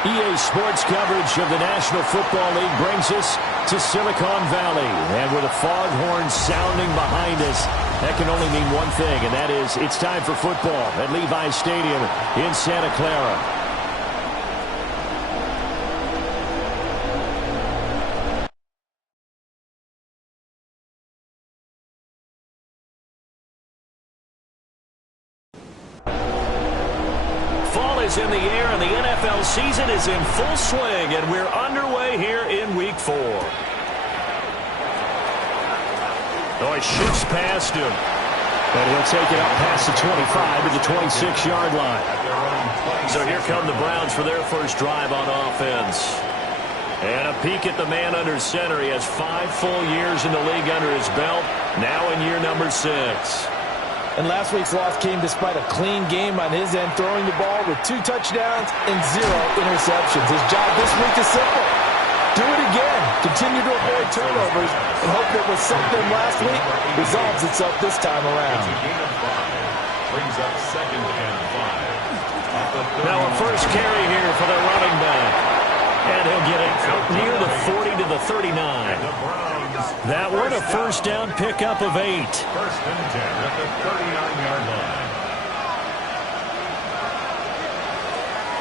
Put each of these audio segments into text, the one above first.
EA Sports coverage of the National Football League brings us to Silicon Valley. And with the foghorn sounding behind us, that can only mean one thing, and that is it's time for football at Levi's Stadium in Santa Clara. In the air, and the NFL season is in full swing, and we're underway here in Week 4. Oh, he shoots past him, and he'll take it up past the 25 to the 26-yard line. So here come the Browns for their first drive on offense. And a peek at the man under center. He has 5 full years in the league under his belt, now in year number 6. And last week's loss came despite a clean game on his end, throwing the ball with 2 touchdowns and 0 interceptions. His job this week is simple. Do it again. Continue to avoid turnovers and hope that what sunk them last week resolves itself this time around. Brings up 2nd and 5. Now a first carry here for the running back. And he'll get it near the 40 to the 39. That one a first down pickup of 8. 1st and 10 at the 39-yard line.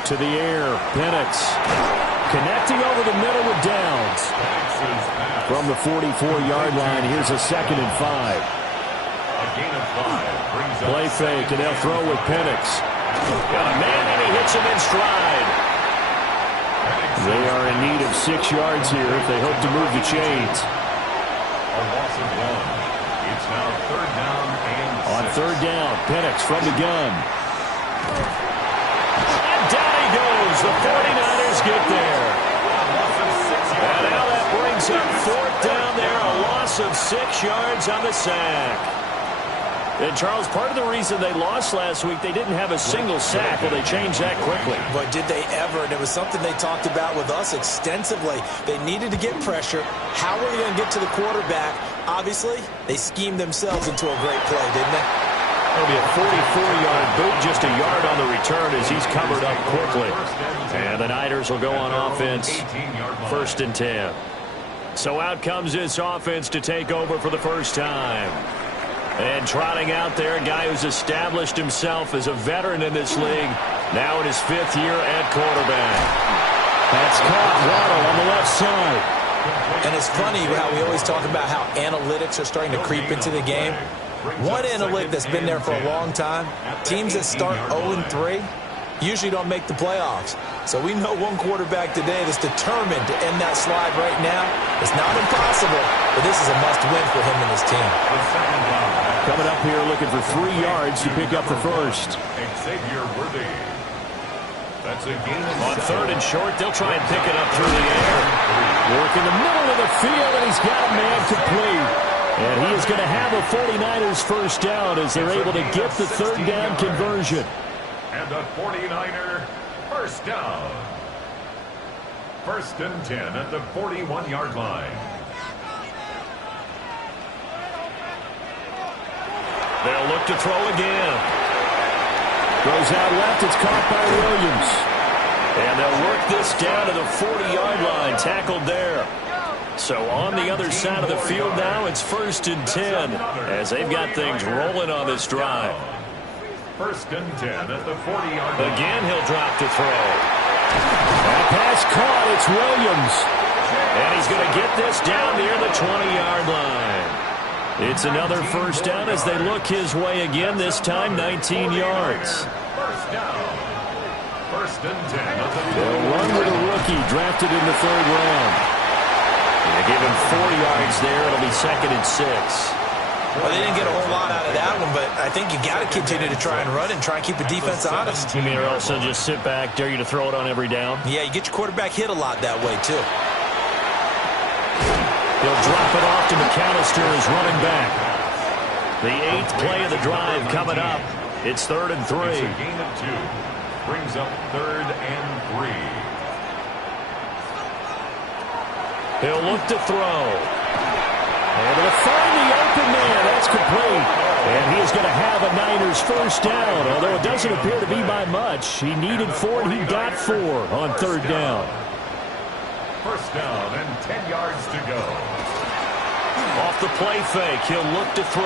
To the air, Penix connecting over the middle with Downs. From the 44-yard line, here's a 2nd and 5. A gain of 5. Play fake, and they'll throw with Penix. Got a man, and he hits him in stride. They are in need of 6 yards here if they hope to move the chains. A loss of 1. It's now 3rd down and 6. On 3rd down, Penix from the gun. And down he goes. The 49ers get there. And now that brings up 4th down there. A loss of 6 yards on the sack. And, Charles, part of the reason they lost last week, they didn't have a single sack. Well, they changed that quickly. But did they ever? And it was something they talked about with us extensively. They needed to get pressure. How were they going to get to the quarterback? Obviously, they schemed themselves into a great play, didn't they? It'll be a 44-yard boot, just a yard on the return as he's covered up quickly. And the Niners will go on offense, 1st and 10. So out comes this offense to take over for the first time. And trotting out there, a guy who's established himself as a veteran in this league, now in his 5th year at quarterback. That's caught. Waddle on the left side. And it's funny how we always talk about how analytics are starting to creep into the game. One analytic that's been there for a long time, teams that start 0-3 usually don't make the playoffs. So we know one quarterback today that's determined to end that slide right now. It's not impossible, but this is a must-win for him and his team. Coming up here looking for 3 yards to pick up the first. Xavier Worthy. That's a gain on 3rd and short. They'll try and pick it up through the air. Work in the middle of the field, and he's got a man complete. And he is going to have a 49ers first down as they're able to get the 3rd down conversion. And the 49er first down. 1st and 10 at the 41-yard line. They'll look to throw again. Goes out left. It's caught by Williams. And they'll work this down to the 40-yard line. Tackled there. So on the other side of the field now, it's 1st and 10 as they've got things rolling on this drive. 1st and 10 at the 40-yard line. Again, he'll drop to throw. That pass caught. It's Williams. And he's going to get this down near the 20-yard line. It's another first down as they look his way again, this time 19 yards. First down. 1st and 10 at the They'll run with a rookie drafted in the 3rd round. They give him 4 yards there. It'll be 2nd and 6. Well, they didn't get a whole lot out of that one, but I think you got to continue to try and run and try and keep the defense honest. You mean or else they'll just sit back, dare you to throw it on every down? Yeah, you get your quarterback hit a lot that way, too. He'll drop it off to McAllister as running back. The 8th play of the drive coming up. It's 3rd and 3. It's a gain of 2. Brings up 3rd and 3. He'll look to throw. Able to find the open man. That's complete. And he is going to have a Niners first down, although it doesn't appear to be by much. He needed 4, and he got 4 on third down. First down and 10 yards to go. Off the play fake, he'll look to throw.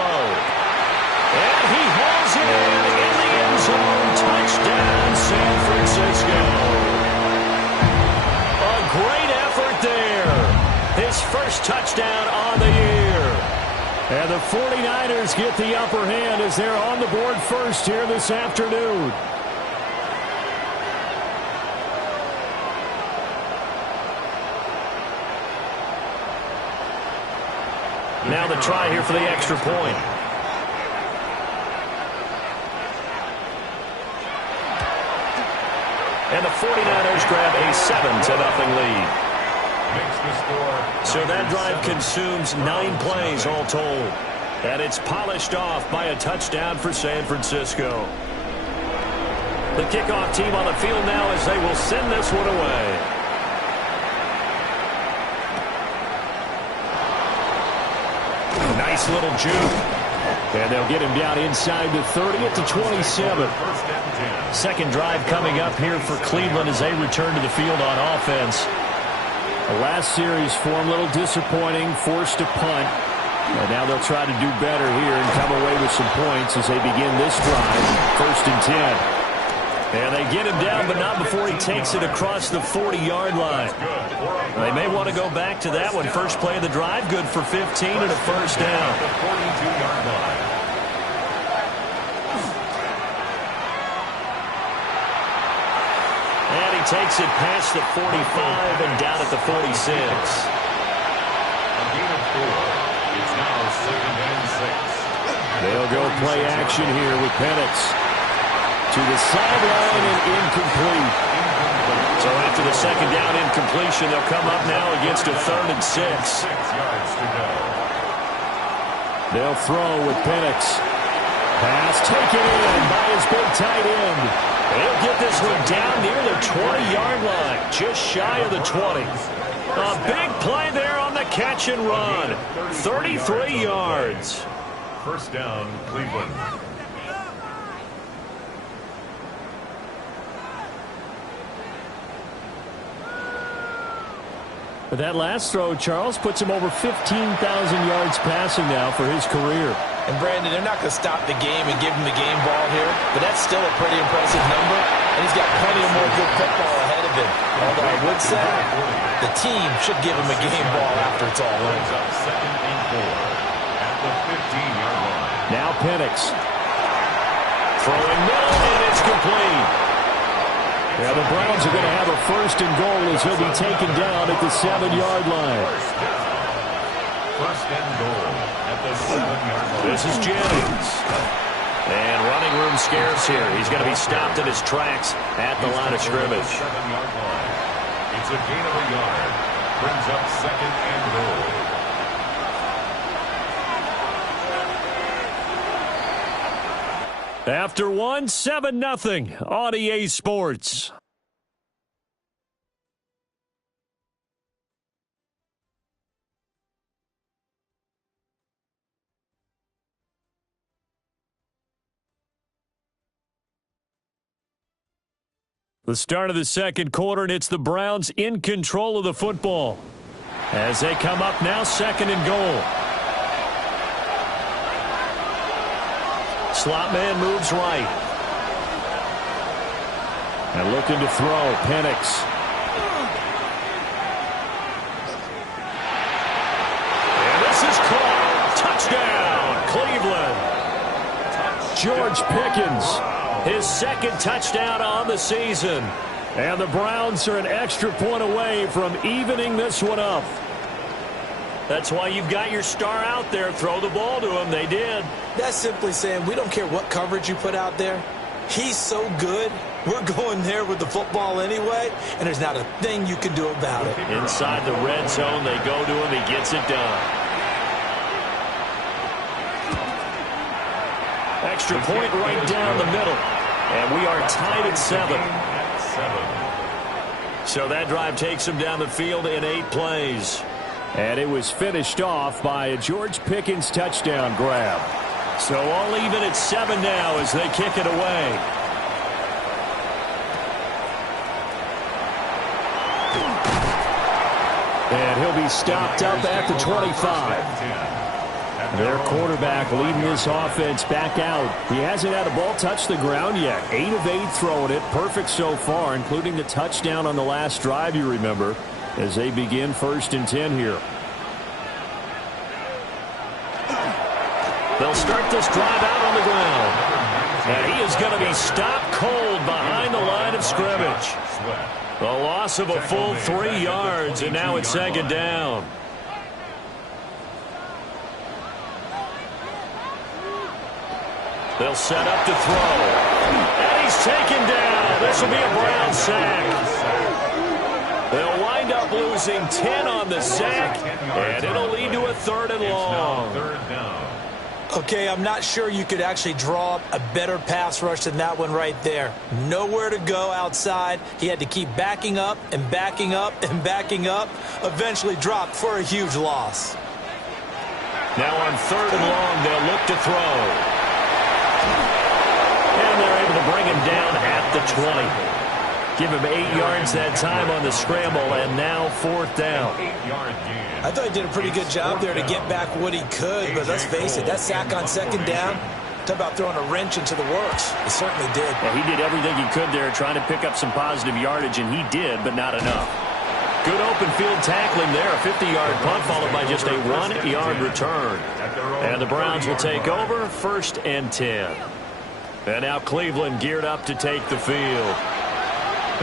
And he hauls it in the end zone. Touchdown, San Francisco. A great effort there. His first touchdown on the year. And the 49ers get the upper hand as they're on the board first here this afternoon. Now the try here for the extra point. And the 49ers grab a 7-0 lead. So that drive consumes 9 plays all told. And it's polished off by a touchdown for San Francisco. The kickoff team on the field now as they will send this one away. Nice little juke. And they'll get him down inside the 30 at the 27. Second drive coming up here for Cleveland as they return to the field on offense. The last series for him, a little disappointing, forced to punt. And now they'll try to do better here and come away with some points as they begin this drive. First and 10. And they get him down, but not before he takes it across the 40-yard line. They may want to go back to that one. First play of the drive, good for 15 and a first down. The 42-yard line. And he takes it past the 45 and down at the 46. A gain of 4. It's now 2nd and 6. They'll go play action here with Penix. To the sideline and incomplete. So after the second down incompletion, they'll come up now against a 3rd and 6. 6 yards to go. They'll throw with Penix. Pass taken in by his big tight end. They'll get this one down near the 20-yard line, just shy of the 20. A big play there on the catch and run. 33 yards. First down, Cleveland. But that last throw, Charles, puts him over 15,000 yards passing now for his career. And, Brandon, they're not going to stop the game and give him the game ball here, but that's still a pretty impressive number, and he's got plenty of more good football ahead of him. Although I would say the team should give him a game ball after it's all over. Up 2nd and 4 at the 15-yard line. Now Penix. Throwing middle, and it's complete. Yeah, the Browns are going to have a 1st and goal as he'll be taken down at the 7-yard line. First and goal at the 7-yard line. This is Jennings. And running room scarce here. He's going to be stopped in his tracks at the line of scrimmage. 7-yard line. It's a gain of a yard. Brings up 2nd and goal. After one, 7-0 on EA Sports. The start of the second quarter, and it's the Browns in control of the football. As they come up now, 2nd and goal. Slot man moves right. And looking to throw, Penix. And this is caught. Touchdown, Cleveland. George Pickens, his 2nd touchdown on the season. And the Browns are an extra point away from evening this one up. That's why you've got your star out there. Throw the ball to him. They did. That's simply saying we don't care what coverage you put out there. He's so good. We're going there with the football anyway, and there's not a thing you can do about it. Inside the red zone, they go to him. He gets it done. Extra point right down the middle. And we are tied at 7. So that drive takes him down the field in 8 plays. And it was finished off by a George Pickens touchdown grab. So all even at 7 now as they kick it away. And he'll be stopped up at the 25. Their quarterback leading this offense back out. He hasn't had a ball touch the ground yet. 8 of 8 throwing it. Perfect so far, including the touchdown on the last drive, you remember, as they begin 1st and 10 here. They'll start this drive out on the ground. And he is going to be stopped cold behind the line of scrimmage. The loss of a full 3 yards, and now it's 2nd down. They'll set up to throw. And he's taken down. This will be a Brown sack. They'll wind up losing 10 on the sack, and it'll lead to a 3rd and long. Okay, I'm not sure you could actually draw up a better pass rush than that one right there. Nowhere to go outside. He had to keep backing up and backing up and backing up. Eventually dropped for a huge loss. Now on 3rd and long, they'll look to throw. And they're able to bring him down at the 20. Give him 8 yards that time on the scramble, and now 4th down. I thought he did a pretty good job there to get back what he could, but let's face it, that sack on 2nd down, talk about throwing a wrench into the works. He certainly did. Yeah, he did everything he could there trying to pick up some positive yardage, and he did, but not enough. Good open field tackling there. A 50-yard punt followed by just a 1-yard return. And the Browns will take over 1st and 10. And now Cleveland geared up to take the field.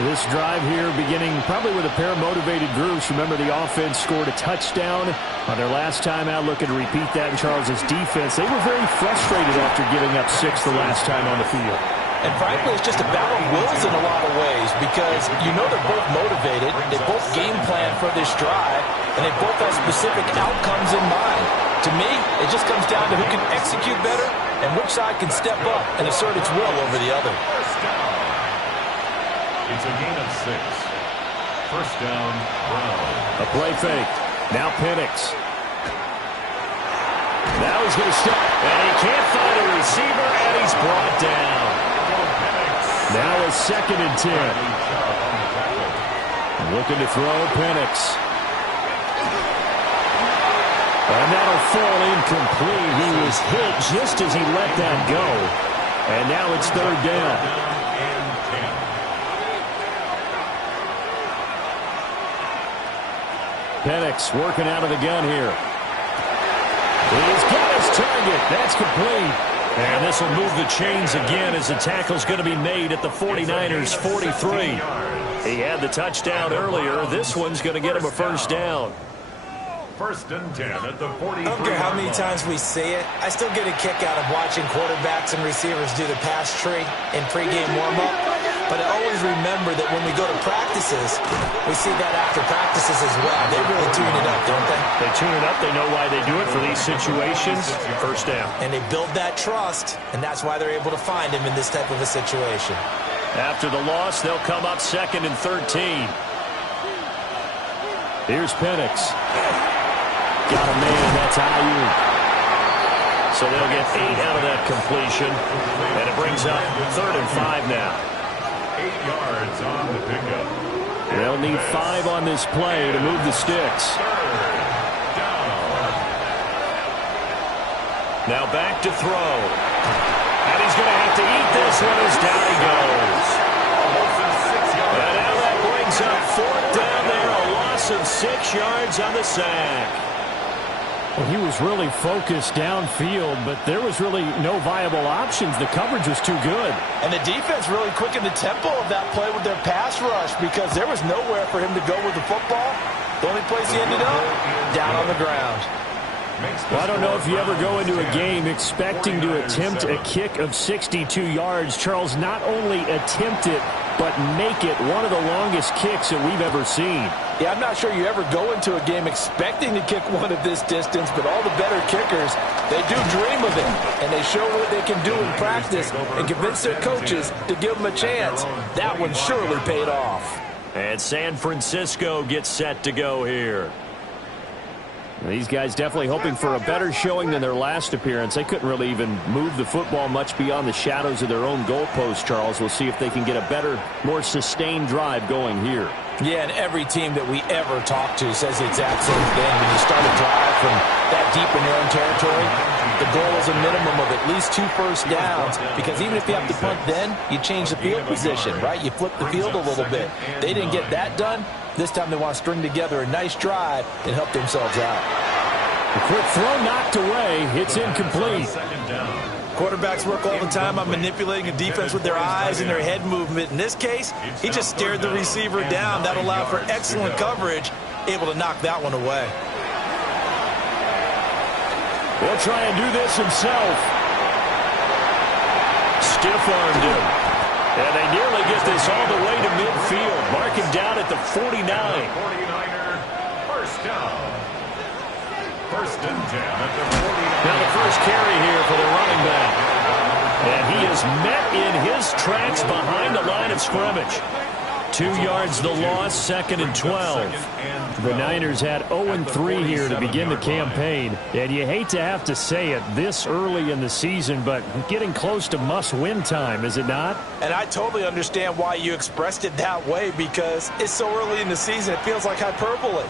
This drive here beginning probably with a pair of motivated groups. Remember, the offense scored a touchdown on their last time out, looking to repeat that in Charles' defense. They were very frustrated after giving up 6 the last time on the field. And frankly, it's just a battle of wills in a lot of ways because you know they're both motivated, they both game plan for this drive, and they both have specific outcomes in mind. To me, it just comes down to who can execute better and which side can step up and assert its will over the other. It's a gain of 6. 1st down, Brown. A play fake. Now Penix. Now he's going to step, and he can't find a receiver, and he's brought down. Now it's 2nd and 10. Looking to throw Penix. And that'll fall incomplete. He was hit just as he let that go. And now it's 3rd down. Penix working out of the gun here. He's got his target. That's complete. And this will move the chains again as the tackle's going to be made at the 49ers' 43. He had the touchdown earlier. This one's going to get him a 1st down. 1st and 10 at the 43. I don't care how many times we see it. I still get a kick out of watching quarterbacks and receivers do the pass tree in pregame warm-up. But I always remember that when we go to practices, we see that after practices as well. They really tune it up, don't they? They tune it up. They know why they do it for these situations. 1st down. And they build that trust, and that's why they're able to find him in this type of a situation. After the loss, they'll come up 2nd and 13. Here's Penix. Got a man. That's Ayuk. So they'll get 8 out of that completion. And it brings up 3rd and 5 now. 8 yards on the pickup. They'll need 5 on this play to move the sticks. 3rd down. Now back to throw. And he's going to have to eat this one as down he goes. And now that brings up 4th down there. A loss of 6 yards on the sack. Well, he was really focused downfield, but there was really no viable options. The coverage was too good. And the defense really quickened the tempo of that play with their pass rush because there was nowhere for him to go with the football. The only place he ended up, down on the ground. Well, I don't know if you ever go into a game expecting to attempt a kick of 62 yards. Charles, not only attempt it, but make it one of the longest kicks that we've ever seen. Yeah, I'm not sure you ever go into a game expecting to kick one of this distance, but all the better kickers, they do dream of it, and they show what they can do in practice and convince their coaches to give them a chance. That one surely paid off. And San Francisco gets set to go here. These guys definitely hoping for a better showing than their last appearance. They couldn't really even move the football much beyond the shadows of their own goalpost, Charles. We'll see if they can get a better, more sustained drive going here. Yeah, and every team that we ever talk to says the exact same thing. When you start a drive from that deep in your own territory, the goal is a minimum of at least 2 first downs, because even if you have to punt then, you change the field position, right? You flip the field a little bit. They didn't get that done. This time they want to string together a nice drive and help themselves out. A quick throw knocked away. It's incomplete. Quarterbacks work all the time on manipulating a defense with their eyes and their head movement. In this case, he just stared the receiver down. That allowed for excellent coverage, able to knock that one away. He'll try and do this himself. Stiff-armed him. And they nearly get this all the way to midfield. Mark him down at the 49. 49er, first down. First and 10 at the 49. Now the first carry here for the running back. And he is met in his tracks behind the line of scrimmage. 2 yards the loss, 2nd and 12. The Niners had 0-3 here to begin the campaign. And you hate to have to say it this early in the season, but getting close to must-win time, is it not? And I totally understand why you expressed it that way, because it's so early in the season, it feels like hyperbole.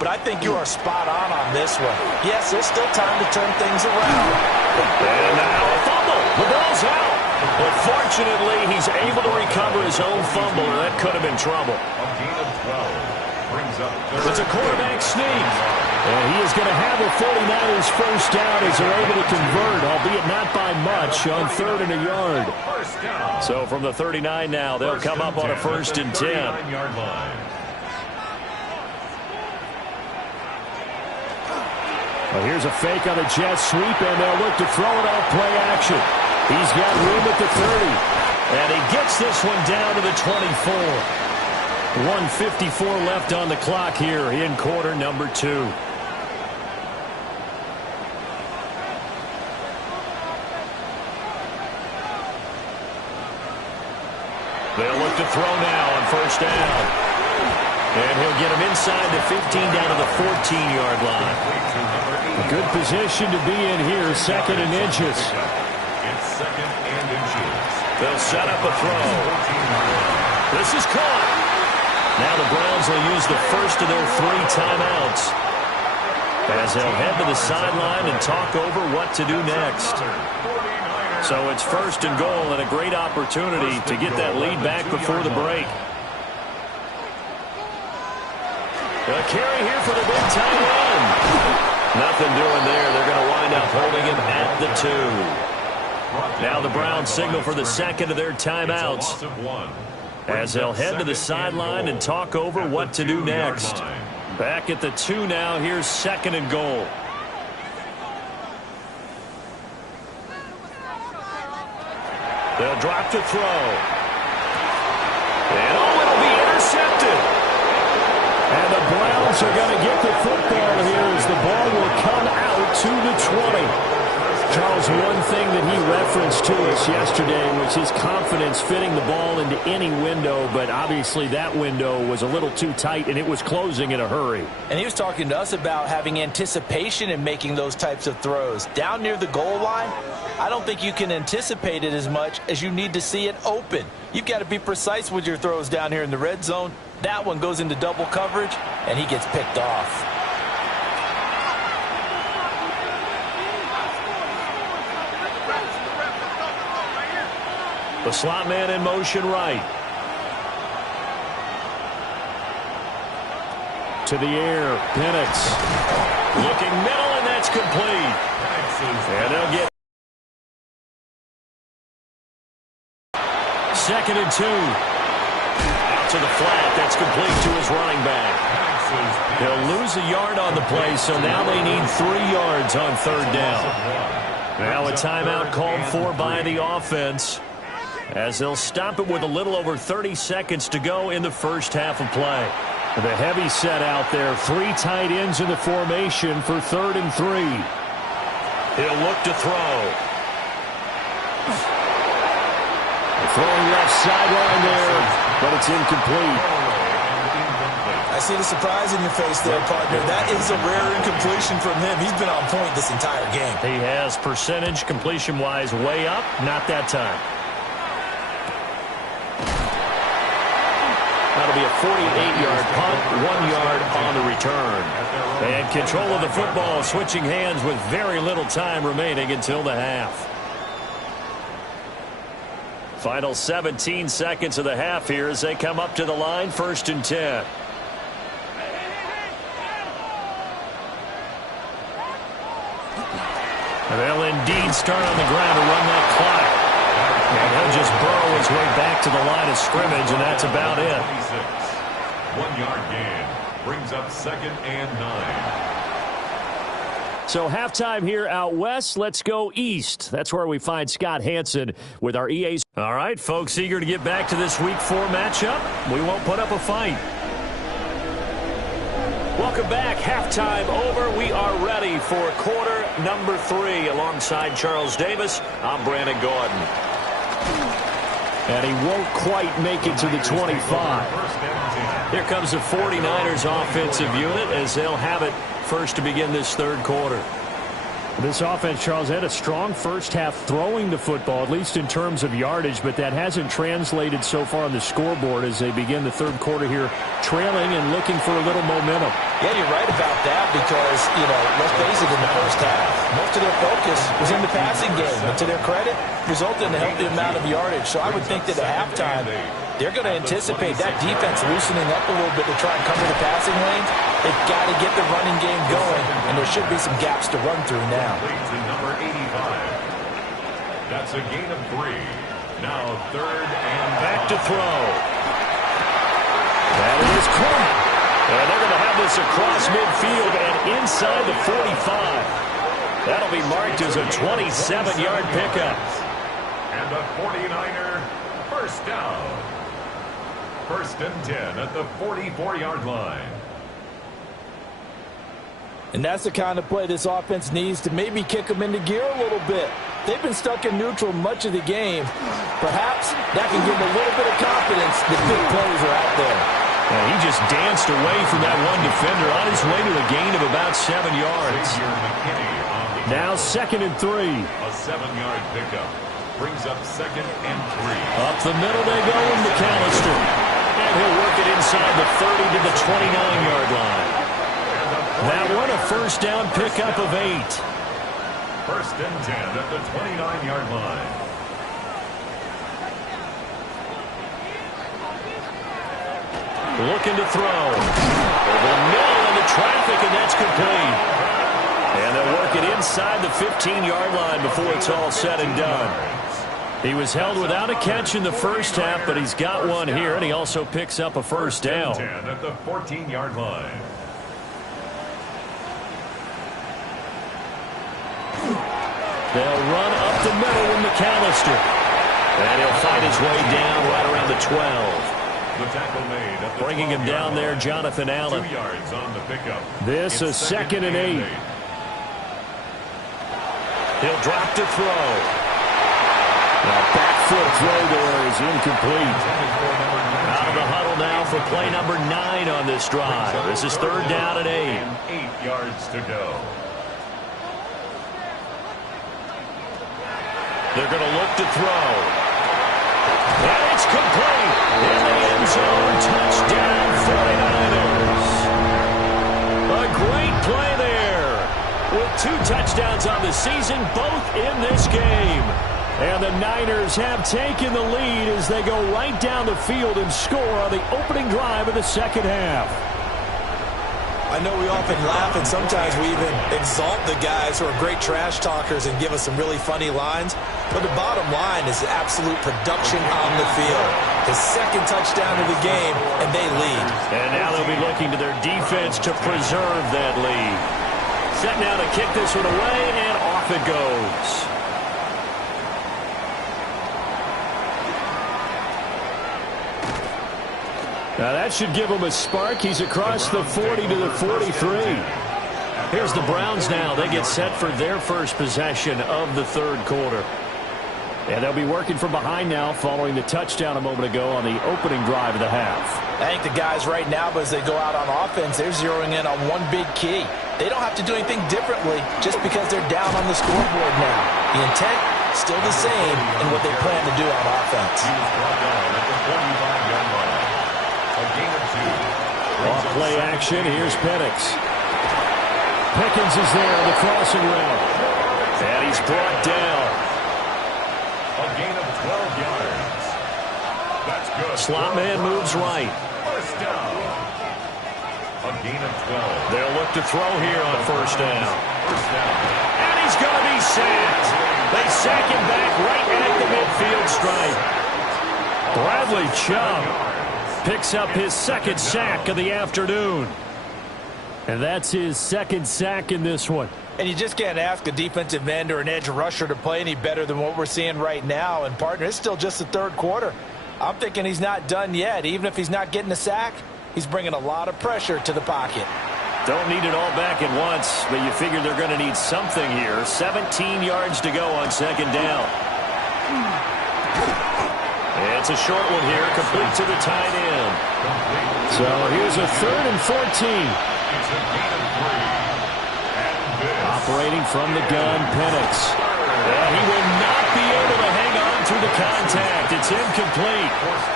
But I think you are spot on this one. Yes, there's still time to turn things around. And now a fumble. The ball's out. But fortunately, he's able to recover his own fumble, or that could have been trouble. A gain of 12 brings up It's a quarterback sneak. And he is going to have a 49ers first down as they're able to convert, albeit not by much, on 3rd and a yard. first down. So from the 39 now, they'll come up on a 1st and 10. 39-yard line. Well, here's a fake on a jet sweep, and they'll look to throw it off play action. He's got room at the 30. And he gets this one down to the 24. 1:54 left on the clock here in quarter number 2. They'll look to throw now on first down. And he'll get him inside the 15 down to the 14-yard line. A good position to be in here, 2nd and inches. It's 2nd and inches. They'll set up a throw. This is caught. Now the Browns will use the first of their 3 timeouts as they'll head to the sideline and talk over what to do next. So it's 1st and goal, and a great opportunity to get that lead back before the break. A carry here for the big tight end. Nothing doing there. They're going to wind up holding him at the 2. Now the Browns signal for the 2nd of their timeouts as they'll head to the sideline and talk over what to do next. Back at the 2 now. Here's 2nd and goal. They'll drop to throw. And it'll be intercepted. And the Browns are going to get the football here as the ball will come out to the 20. Charles, one thing that he referenced to us yesterday was his confidence fitting the ball into any window, but obviously that window was a little too tight, and it was closing in a hurry. And he was talking to us about having anticipation in making those types of throws. Down near the goal line, I don't think you can anticipate it as much as you need to see it open. You've got to be precise with your throws down here in the red zone. That one goes into double coverage, and he gets picked off. The slot man in motion right. To the air, Penix. Looking middle, and that's complete. And they'll get 2nd and 2. Out to the flat. That's complete to his running back. They'll lose a yard on the play, so now they need 3 yards on 3rd down. Now a timeout called for by the offense, as they'll stop it with a little over 30 seconds to go in the first half of play. The heavy set out there. 3 tight ends in the formation for 3rd and 3. He'll look to throw. Throwing left sideline there, but it's incomplete. I see the surprise in your face there, partner. That is a rare incompletion from him. He's been on point this entire game. He has percentage completion-wise way up. Not that time. That'll be a 48-yard punt, 1 yard on the return. And control of the football, switching hands with very little time remaining until the half. Final 17 seconds of the half here as they come up to the line, 1st and 10. They'll indeed start on the ground to run that clock. And he'll just burrow his way back to the line of scrimmage, and that's about it. 1 yard gain brings up 2nd and 9. So halftime here out west. Let's go east. That's where we find Scott Hanson with our EA. All right, folks, eager to get back to this Week 4 matchup. We won't put up a fight. Welcome back. Halftime over. We are ready for quarter number 3. Alongside Charles Davis, I'm Brandon Gordon. And he won't quite make it to the 25. Here comes the 49ers offensive unit as they'll have it first to begin this 3rd quarter. This offense, Charles, had a strong first half throwing the football, at least in terms of yardage, but that hasn't translated so far on the scoreboard as they begin the 3rd quarter here, trailing and looking for a little momentum. Yeah, you're right about that because, let's face it, in the first half, most of their focus was in the passing game. And to their credit, resulted in a healthy amount of yardage. So I would think that at halftime, they're going to anticipate that defense loosening up a little bit to try and cover the passing lanes. They've got to get the running game going, and there should be some gaps to run through now. Number 85. That's a gain of 3. Now 3rd and back to throw. That is caught. And they're going to have this across midfield and inside the 45. That'll be marked as a 27-yard pickup. And a 49er first down. 1st and 10 at the 44-yard line. And that's the kind of play this offense needs to maybe kick them into gear a little bit. They've been stuck in neutral much of the game. Perhaps that can give them a little bit of confidence that big plays are out there. He just danced away from that one defender on his way to a gain of about 7 yards. Now 2nd and 3. A 7-yard pickup brings up 2nd and 3. Up the middle they go with McAllister. And he'll work it inside the 30 to the 29-yard line. That one a first down pickup of 8. 1st and 10 at the 29-yard line. Looking to throw. Over the middle into traffic, and that's complete. And they'll work it inside the 15-yard line before it's all said and done. He was held without a catch in the first half, but he's got one here, and he also picks up a first down. 10 at the 14-yard line. They'll run up the middle with McAllister. And he'll fight his way down right around the 12. The tackle made at the bringing him down there, Jonathan Allen. 2 yards on the pickup. This is 2nd and 8. He'll drop to throw. That back foot throw there is incomplete. Out of the huddle now for play number 9 on this drive. This is 3rd down and 8. 8 yards to go. They're going to look to throw. And it's complete. In the end zone, touchdown 49ers. A great play there. With 2 touchdowns on the season, both in this game. And the Niners have taken the lead as they go right down the field and score on the opening drive of the second half. I know we often laugh and sometimes we even exalt the guys who are great trash talkers and give us some really funny lines. But the bottom line is absolute production on the field. His 2nd touchdown of the game, and they lead. And now they'll be looking to their defense to preserve that lead. Set now to kick this one away, and off it goes. Now that should give him a spark. He's across the 40 to the 43. Here's the Browns now. They get set for their first possession of the 3rd quarter. And they'll be working from behind now following the touchdown a moment ago on the opening drive of the half. I think the guys right now, as they go out on offense, they're zeroing in on one big key. They don't have to do anything differently just because they're down on the scoreboard now. The intent, still the same in what they plan to do on offense. Off play action, here's Penix. Pickens is there on the crossing route. And he's brought down. A gain of 12 yards. That's good. Slot man moves right. First down. A gain of 12. They'll look to throw here on first down. First down. And he's going to be sacked. They sack him back right at the midfield stripe. Bradley Chubb picks up his second sack of the afternoon. And that's his second sack in this one. And you just can't ask a defensive end or an edge rusher to play any better than what we're seeing right now. And, partner, it's still just the third quarter. I'm thinking he's not done yet. Even if he's not getting a sack, he's bringing a lot of pressure to the pocket. Don't need it all back at once, but you figure they're going to need something here. 17 yards to go on second down. It's a short one here, complete to the tight end. So here's a 3rd and 14. Operating from the gun, Penix. And he will not be able to hang on through the contact. It's incomplete.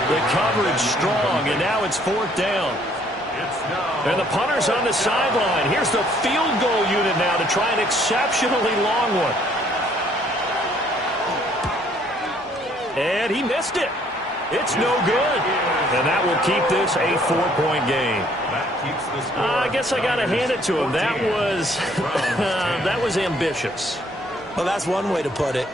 The coverage strong, and now it's 4th down. And the punter's on the sideline. Here's the field goal unit now to try an exceptionally long one. And he missed it. It's no good. And that will keep this a 4-point game. I guess I got to hand it to him. That was that was ambitious. Well, that's one way to put it.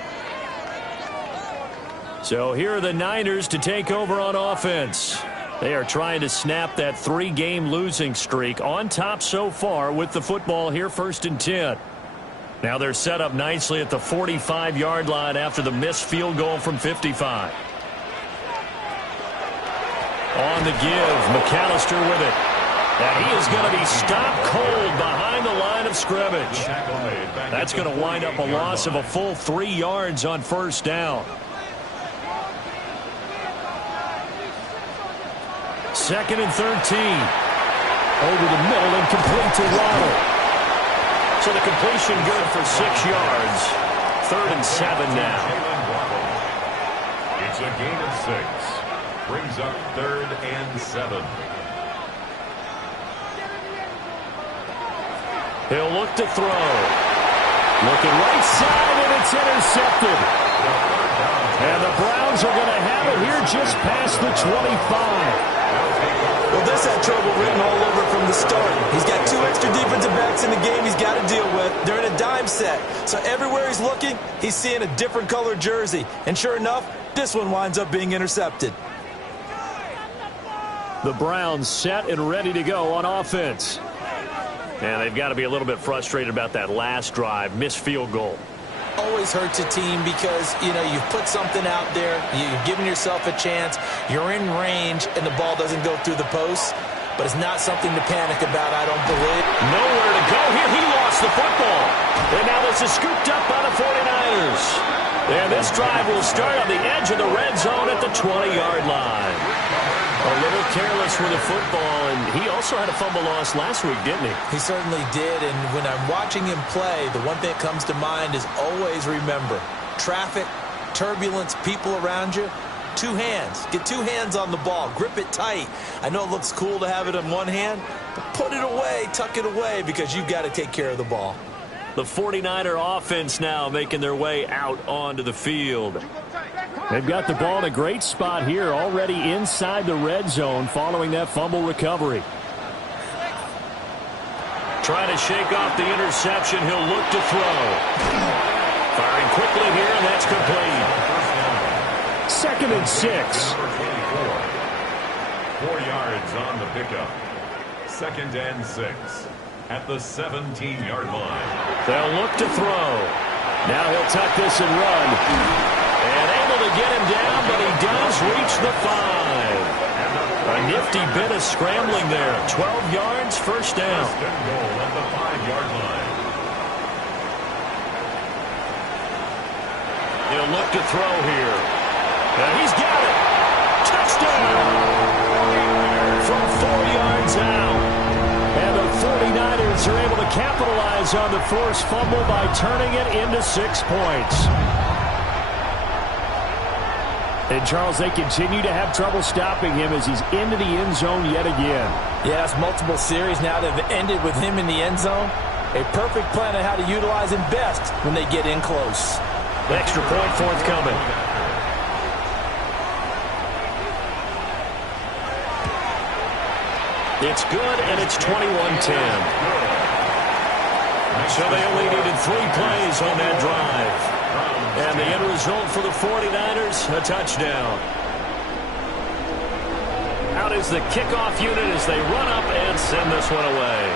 So here are the Niners to take over on offense. They are trying to snap that 3-game losing streak, on top so far with the football here, 1st and 10. Now they're set up nicely at the 45-yard line after the missed field goal from 55. On the give, McAllister with it. And he is going to be stopped cold behind the line of scrimmage. That's going to wind up a loss of a full 3 yards on first down. 2nd and 13. Over the middle and complete to Waddle. So the completion good for 6 yards. 3rd and 7 now. It's a gain of 6. Brings up 3rd and 7. He'll look to throw. Looking right side, and it's intercepted. And the Browns are going to have it here just past the 25. Well, this had trouble written all over from the start. He's got 2 extra defensive backs in the game he's got to deal with. They're in a dime set. So everywhere he's looking, he's seeing a different color jersey. And sure enough, this one winds up being intercepted. The Browns set and ready to go on offense. And they've got to be a little bit frustrated about that last drive, missed field goal. Always hurts a team because, you know, you've put something out there, you've given yourself a chance, you're in range, and the ball doesn't go through the posts. But it's not something to panic about, I don't believe. Nowhere to go here. He lost the football. And now this is scooped up by the 49ers. And this drive will start on the edge of the red zone at the 20-yard line. A little careless with the football, and he also had a fumble loss last week, didn't he? He certainly did, and when I'm watching him play, the one thing that comes to mind is always remember, traffic, turbulence, people around you, 2 hands. Get 2 hands on the ball. Grip it tight. I know it looks cool to have it in one hand, but put it away, tuck it away, because you've got to take care of the ball. The 49er offense now making their way out onto the field. They've got the ball in a great spot here, already inside the red zone following that fumble recovery. Trying to shake off the interception. He'll look to throw. Firing quickly here, and that's complete. 2nd and 6. 4 yards on the pickup. 2nd and 6 at the 17-yard line. They'll look to throw. Now he'll tuck this and run. And able to get him down, but he does reach the 5. A nifty bit of scrambling there. 12 yards, first down. First and goal at the 5-yard line. He'll look to throw here. And he's got it. Touchdown! From 4 yards out. And the 49ers are able to capitalize on the forced fumble by turning it into 6 points. And, Charles, they continue to have trouble stopping him as he's into the end zone yet again. Yeah, it's multiple series now that have ended with him in the end zone. A perfect plan on how to utilize him best when they get in close. Extra point forthcoming. It's good, and it's 21-10. So they only needed 3 plays on that drive. And the end result for the 49ers, a touchdown. Out is the kickoff unit as they run up and send this one away.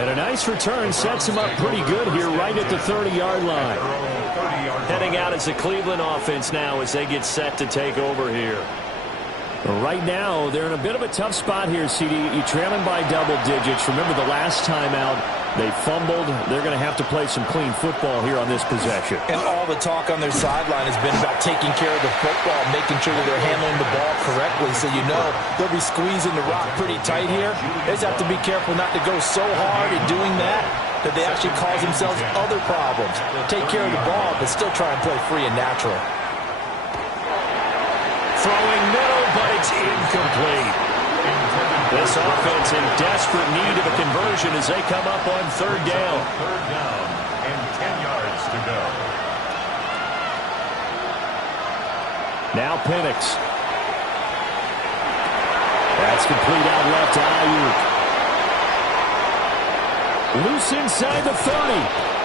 And a nice return sets him up pretty good here right at the 30-yard line. Heading out as the Cleveland offense now as they get set to take over here. Right now, they're in a bit of a tough spot here, CD. You're trailing by double digits. Remember the last time out, they fumbled. They're going to have to play some clean football here on this possession. And all the talk on their sideline has been about taking care of the football, making sure that they're handling the ball correctly. So you know they'll be squeezing the rock pretty tight here. They just have to be careful not to go so hard in doing that they actually cause themselves other problems. Take care of the ball, but still try and play free and natural. Throwing middle, but it's incomplete. This offense in desperate need of a conversion as they come up on 3rd down. 3rd down and 10 yards to go. Now Penix. That's complete out left to Ayuk. Loose inside the 30.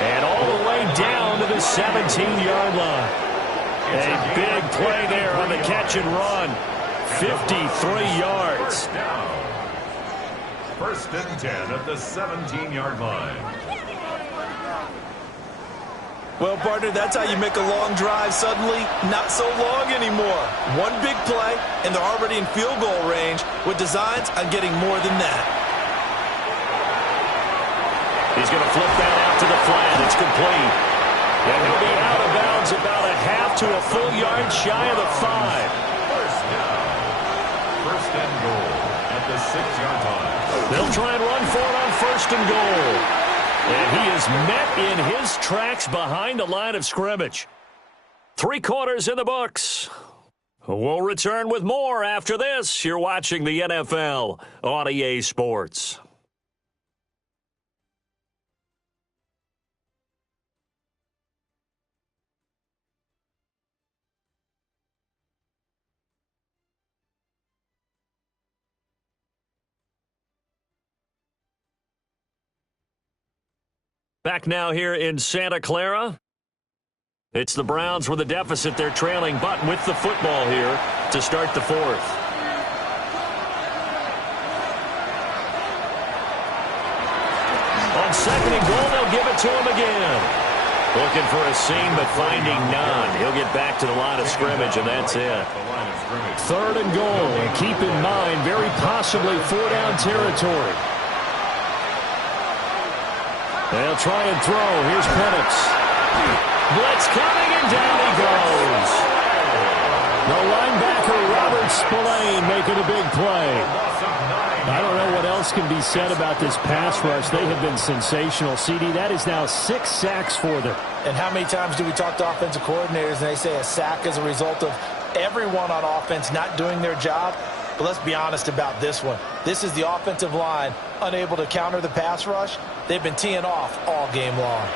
And all the way down to the 17-yard line. A big play there on the catch and run. 53 yards. First and 10 at the 17-yard line. Well, partner, that's how you make a long drive suddenly not so long anymore. One big play, and they're already in field goal range with designs on getting more than that. He's going to flip that out to the flat. It's complete. And he'll be out of bounds about a half to a full yard shy of the 5. First down. First and goal at the 6-yard line. They'll try and run for it on 1st and goal. And he is met in his tracks behind the line of scrimmage. 3 quarters in the books. We'll return with more after this. You're watching the NFL on EA Sports. Back now here in Santa Clara. It's the Browns with a deficit. They're trailing, but with the football here to start the 4th. On 2nd and goal, they'll give it to him again. Looking for a seam, but finding none. He'll get back to the line of scrimmage, and that's it. 3rd and goal, and keep in mind, very possibly 4-down territory. They'll try and throw. Here's Penix. Blitz coming, and down he goes. The linebacker, Robert Spillane, making a big play. I don't know what else can be said about this pass rush. They have been sensational. CD, that is now 6 sacks for them. And how many times do we talk to offensive coordinators and they say a sack is a result of everyone on offense not doing their job? But let's be honest about this one. This is the offensive line unable to counter the pass rush. They've been teeing off all game long.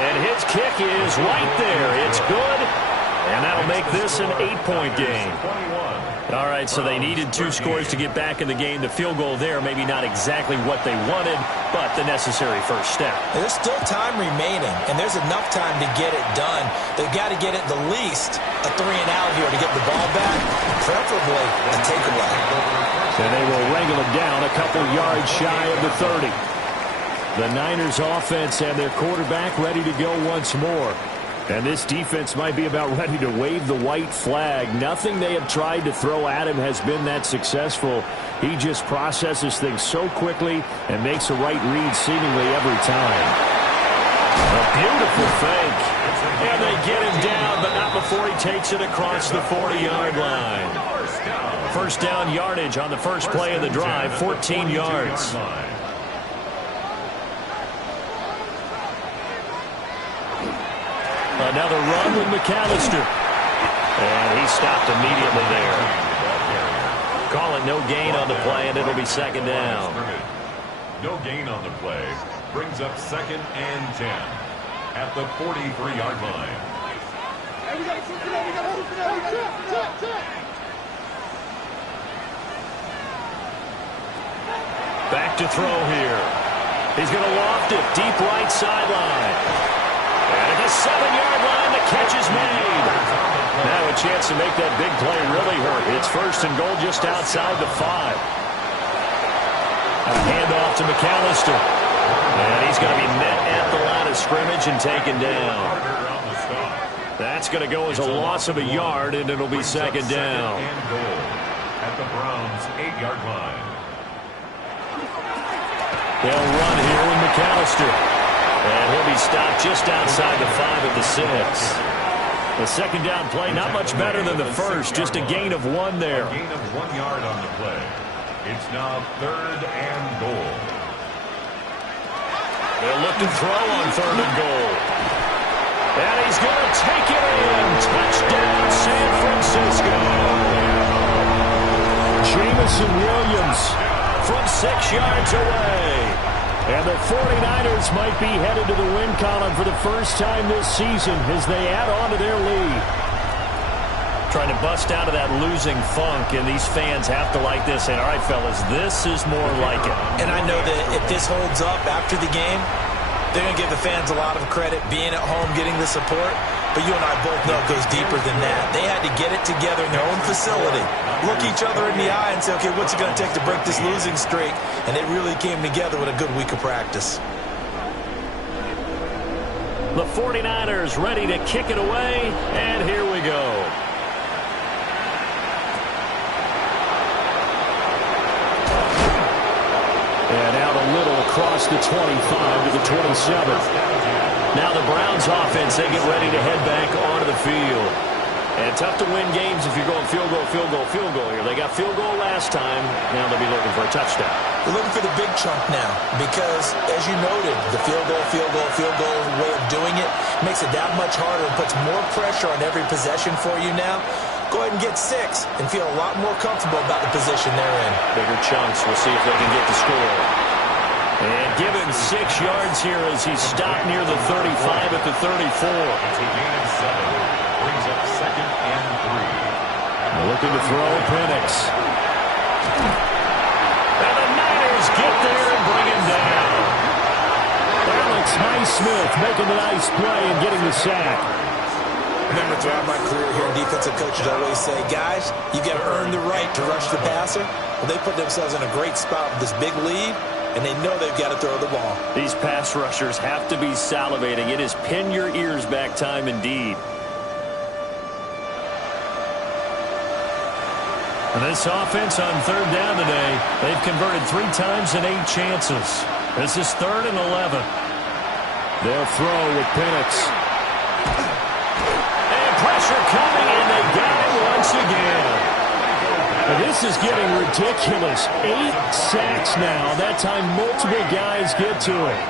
And his kick is right there. It's good. And that'll make this an 8-point game. All right, so they needed 2 scores to get back in the game. The field goal there, maybe not exactly what they wanted, but the necessary first step. There's still time remaining, and there's enough time to get it done. They've got to get it the least a 3-and-out here to get the ball back, preferably a takeaway. And they will wrangle him down a couple yards shy of the 30. The Niners offense and their quarterback ready to go once more. And this defense might be about ready to wave the white flag. Nothing they have tried to throw at him has been that successful. He just processes things so quickly and makes a right read seemingly every time. A beautiful fake. And they get him down, but not before he takes it across the 40-yard line. First down yardage on the first play of the drive, 14 yards. Another run with McAllister. And he stopped immediately there. Call it no gain on the play, and it'll be second down. No gain on the play. Brings up 2nd and 10 at the 43-yard line. Back to throw here. He's going to loft it deep right sideline. And at the 7-yard line, the catch is made. Now a chance to make that big play really hurt. It's 1st and goal just outside the 5. A handoff to McAllister. And he's going to be met at the line of scrimmage and taken down. That's going to go as a loss of a yard, and it'll be second down. At the Browns' 8-yard line. They'll run here with McAllister. And he'll be stopped just outside the 5 at the 6. The second down play, not much better than the first, just a gain of 1 there. A gain of 1 yard on the play. It's now 3rd and goal. They'll look to throw on 3rd and goal. And he's going to take it in. Touchdown, San Francisco. Jameson Williams from 6 yards away. And the 49ers might be headed to the win column for the first time this season as they add on to their lead. Trying to bust out of that losing funk, and these fans have to like this. And, all right, fellas, this is more like it. And I know that if this holds up after the game, they're going to give the fans a lot of credit being at home, getting the support. But you and I both know it goes deeper than that. They had to get it together in their own facility, look each other in the eye and say, okay, what's it going to take to break this losing streak? And they really came together with a good week of practice. The 49ers ready to kick it away, and here we go. And out a little across the 25 to the 27. Now the Browns offense, they get ready to head back onto the field. And tough to win games if you're going field goal, field goal, field goal here. They got field goal last time. Now they'll be looking for a touchdown. They're looking for the big chunk now because, as you noted, the field goal way of doing it makes it that much harder and puts more pressure on every possession for you now. Go ahead and get 6 and feel a lot more comfortable about the position they're in. Bigger chunks. We'll see if they can get the score. And give him 6 yards here as he's stopped near the 35 at the 34. It's a gain of 7. Brings up 2nd and 3. Looking to throw Penix. And the Niners get there and bring him down. Alex Highsmith making the nice play and getting the sack. Remember, throughout my career here, defensive coaches always say, guys, you've got to earn the right to rush the passer. Well, they put themselves in a great spot with this big lead, and they know they've got to throw the ball. These pass rushers have to be salivating. It is pin your ears back time indeed. And this offense on 3rd down today, they've converted 3 times in 8 chances. This is 3rd and 11. They'll throw with Penix. And pressure coming, and they got it once again. And this is getting ridiculous. 8 sacks now. That time multiple guys get to it.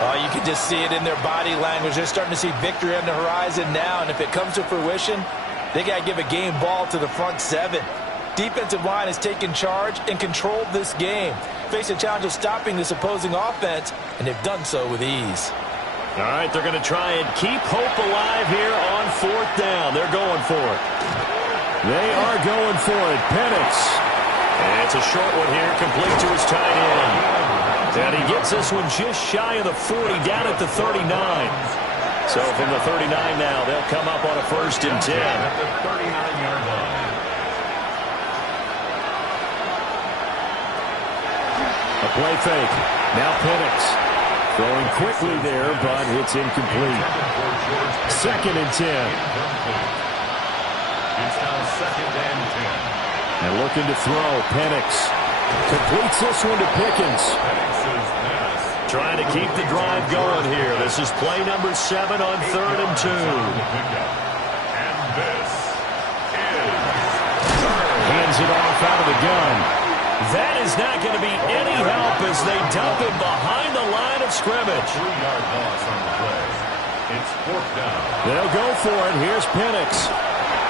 Oh, you can just see it in their body language. They're starting to see victory on the horizon now, and if it comes to fruition, they got to give a game ball to the front 7. Defensive line has taken charge and controlled this game. Face a challenge of stopping this opposing offense, and they've done so with ease. All right, they're going to try and keep hope alive here on 4th down. They're going for it. They are going for it. Penix. And it's a short one here, complete to his tight end. And he gets this one just shy of the 40, down at the 39. So from the 39 now, they'll come up on a 1st and 10. At the 39-yard line. A play fake. Now Penix Throwing quickly there, but it's incomplete. 2nd and 10. It's now 2nd and 10. And looking to throw, Penix completes this one to Pickens. Penix's pass. Trying to keep the drive going here. This is play number 7 on 3rd and 2. And this is Hands it off out of the gun. That is not going to be any help as they dump him behind the line of scrimmage. 3-yard loss on the play. It's 4th down. They'll go for it. Here's Penix.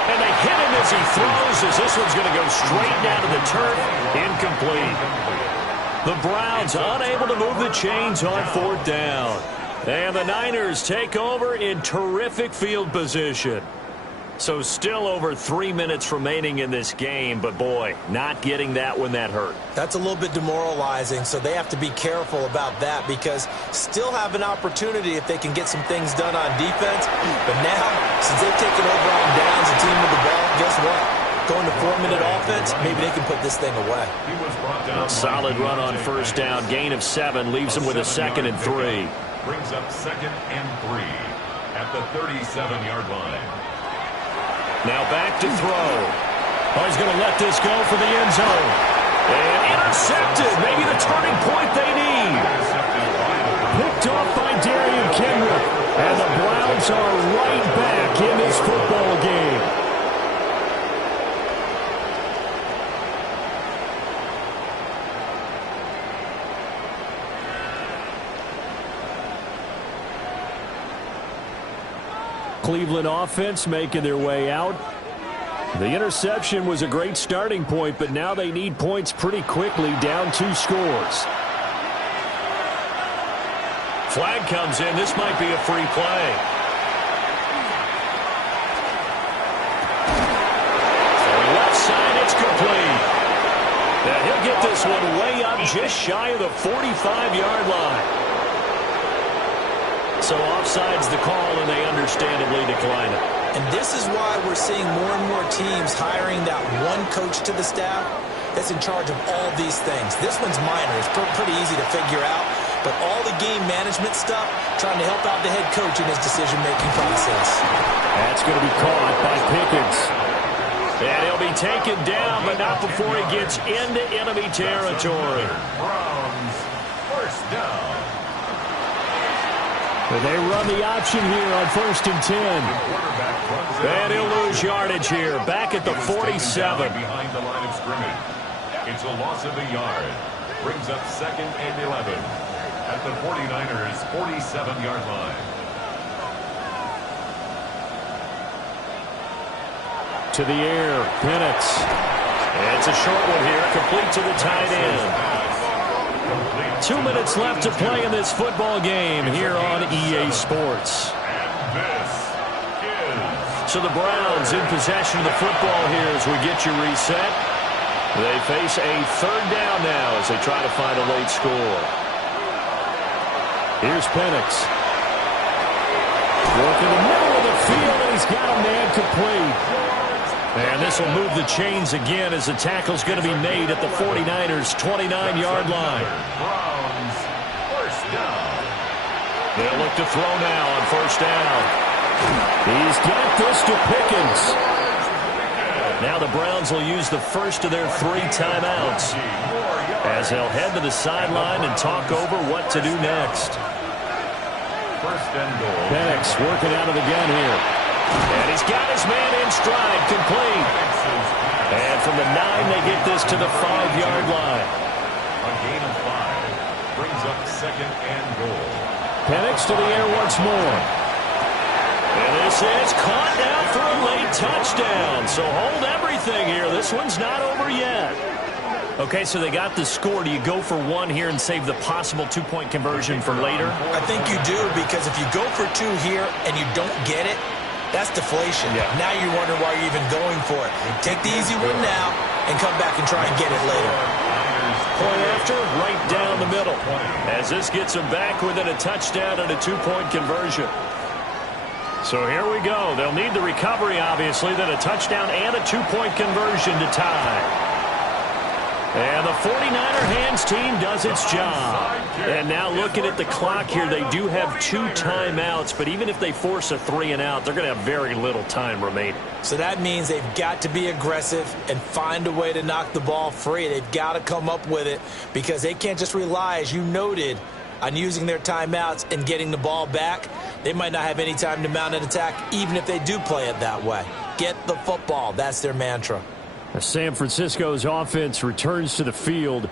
And they hit him as he throws, as this one's going to go straight down to the turf. Incomplete. The Browns unable to move the chains on 4th down. And the Niners take over in terrific field position. So still over 3 minutes remaining in this game, but boy, not getting that when that hurt. That's a little bit demoralizing, so they have to be careful about that because still have an opportunity if they can get some things done on defense. But now, since they've taken over on downs and team with the ball, guess what? Going to 4-minute offense, maybe they can put this thing away. He was brought down. Solid run on 1st down. Gain of 7 leaves them with a 2nd and 3. Brings up 2nd and 3 at the 37-yard line. Now back to throw. Oh, he's going to let this go for the end zone. And intercepted. Maybe the turning point they need. Picked off by Darian Kendrick. And the Browns are right back in this football game. Cleveland offense making their way out. The interception was a great starting point, but now they need points pretty quickly, down 2 scores. Flag comes in. This might be a free play. Left side, it's complete. Now he'll get this one way up just shy of the 45-yard line. So offside's the call, and they understandably decline it. And this is why we're seeing more and more teams hiring that one coach to the staff that's in charge of all these things. This one's minor. It's pretty easy to figure out. But all the game management stuff, trying to help out the head coach in his decision-making process. That's going to be caught by Pickens. And he'll be taken down, but not before he gets into enemy territory. Browns, 1st down. They run the option here on 1st and 10. And he'll lose yardage here, back at the 47. Behind the line of scrimmage. It's a loss of a yard. Brings up 2nd and 11 at the 49ers' 47-yard line. To the air, Penix. It's a short one here, complete to the tight end. 2 minutes left to play in this football game here on EA Sports. So the Browns in possession of the football here as we get you reset. They face a 3rd down now as they try to find a late score. Here's Penix. Working the middle of the field, and he's got a man complete. And this will move the chains again as the tackle's going to be made at the 49ers' 29-yard line. Browns, 1st down. They'll look to throw now on 1st down. He's got this to Pickens. Now the Browns will use the first of their 3 timeouts as they'll head to the sideline and talk over what to do next. 1st and goal. Penix working out of the gun here. And he's got his man in stride, complete. And from the 9, they get this to the 5-yard line. A gain of 5 brings up 2nd and goal. Penix to the air once more. And this is caught now for a late touchdown. So hold everything here. This one's not over yet. Okay, so they got the score. Do you go for 1 here and save the possible 2-point conversion for later? I think you do, because if you go for 2 here and you don't get it, that's deflation. Yeah. Now you wonder why you're even going for it. Take the easy one now and come back and try and get it later. Point after, right down the middle. As this gets them back within a touchdown and a 2-point conversion. So here we go. They'll need the recovery, obviously, then a touchdown and a 2-point conversion to tie. And the 49er hands team does its job. And now looking at the clock here, they do have 2 timeouts, but even if they force a 3-and-out, they're going to have very little time remaining. So that means they've got to be aggressive and find a way to knock the ball free. They've got to come up with it because they can't just rely, as you noted, on using their timeouts and getting the ball back. They might not have any time to mount an attack, even if they do play it that way. Get the football. That's their mantra. San Francisco's offense returns to the field.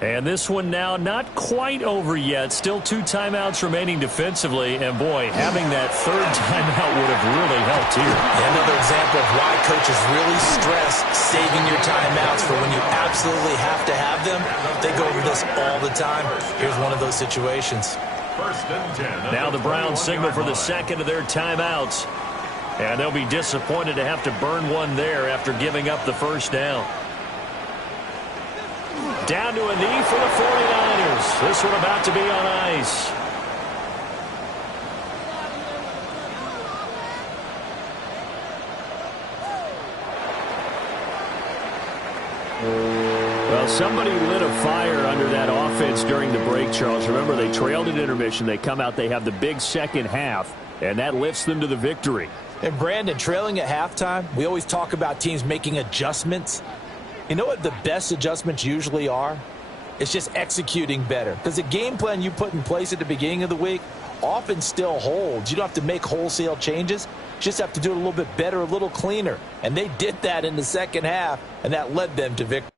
And this one now not quite over yet. Still 2 timeouts remaining defensively. And, boy, having that 3rd timeout would have really helped here. Another example of why coaches really stress saving your timeouts for when you absolutely have to have them. They go over this all the time. Here's one of those situations. 1st and 10. Now the Browns signal for the 2nd of their timeouts. And they'll be disappointed to have to burn one there after giving up the 1st down. Down to a knee for the 49ers. This one about to be on ice. Well, somebody lit a fire under that offense during the break, Charles. Remember, they trailed at intermission. They come out, they have the big second half, and that lifts them to the victory. And, Brandon, trailing at halftime, we always talk about teams making adjustments. You know what the best adjustments usually are? It's just executing better. Because the game plan you put in place at the beginning of the week often still holds. You don't have to make wholesale changes. You just have to do it a little bit better, a little cleaner. And they did that in the second half, and that led them to victory.